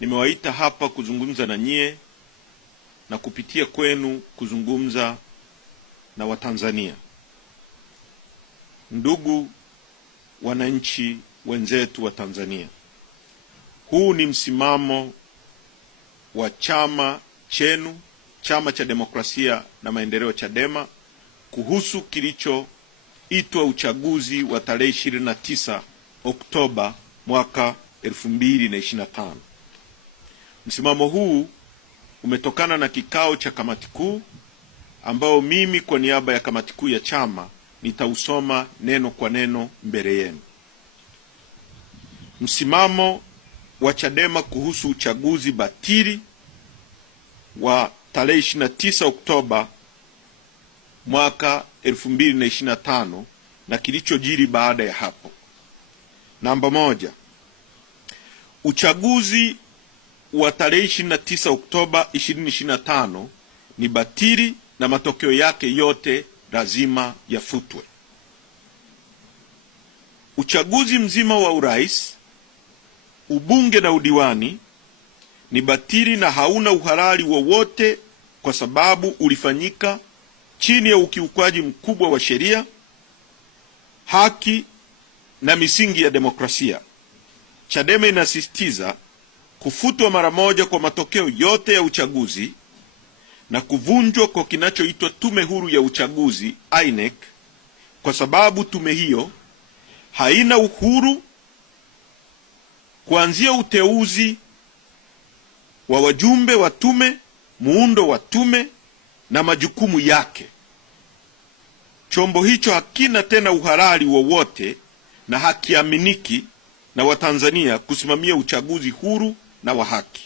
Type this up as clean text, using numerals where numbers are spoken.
nimewaita hapa kuzungumza na nyie na kupitia kwenu kuzungumza na Watanzania. Ndugu wananchi wenzetu wa Tanzania, huu ni msimamo wa chama chenu, Chama cha Demokrasia na Maendeleo Chadema, kuhusu kilichoitwa uchaguzi wa tarehe 29 Oktoba mwaka 2025. Msimamo huu umetokana na kikao cha kamati kuu ambao mimi kwa niaba ya kamati kuu ya chama nitausoma neno kwa neno mbele yenu. Msimamo wa Chadema kuhusu uchaguzi batili wa tarehe 29 Oktoba mwaka 2025 na kilichojiri baada ya hapo. Namba moja, uchaguzi wa tarehe 29 Oktoba 2025 ni batili na matokeo yake yote lazima yafutwe. Uchaguzi mzima wa urais, ubunge na udiwani ni batili na hauna uhalali wowote kwa sababu ulifanyika chini ya ukiukwaji mkubwa wa sheria, haki na misingi ya demokrasia. Chadema inasisitiza kufutwa mara moja kwa matokeo yote ya uchaguzi na kuvunjwa kwa kinachoitwa Tume Huru ya Uchaguzi INEC, kwa sababu tume hiyo haina uhuru kuanzia uteuzi wa wajumbe wa tume, muundo wa tume na majukumu yake. Chombo hicho hakina tena uhalali wowote na hakiaminiki na Watanzania kusimamia uchaguzi huru na wa haki.